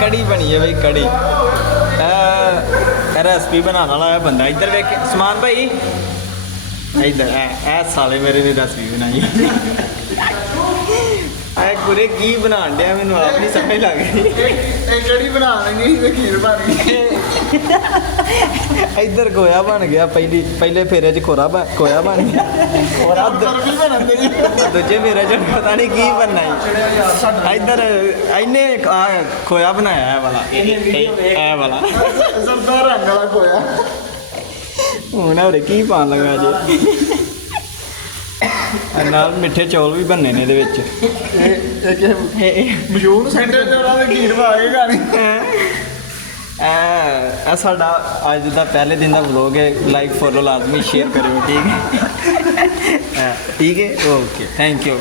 कड़ी बनी है भाई कड़ी रेसिपी बनाने वाला है बंदा इधर देख समान भाई इधर ऐ साले मेरे ने रेसिपी बनाई कुरे की बनान दिया मैनू आप नहीं समझ लग रही कड़ी बना लेंगे खीर बन गई इधर गोया बन गया पहले फेरे च कोया बन गया दूजे फेरे च पता नहीं की बनना इधर इन्हें खोया बनाया है वाला सरदार रंग वाला खोया हूँ की पान लगा जी नाल मिठे चौल भी बनने ने मशहूर सेंटर खीर पा के खानी साडा अज का पहले दिन का व्लॉग है लाइक फॉलो लाजमी शेयर करो ठीक है ठीक है ओके थैंक यू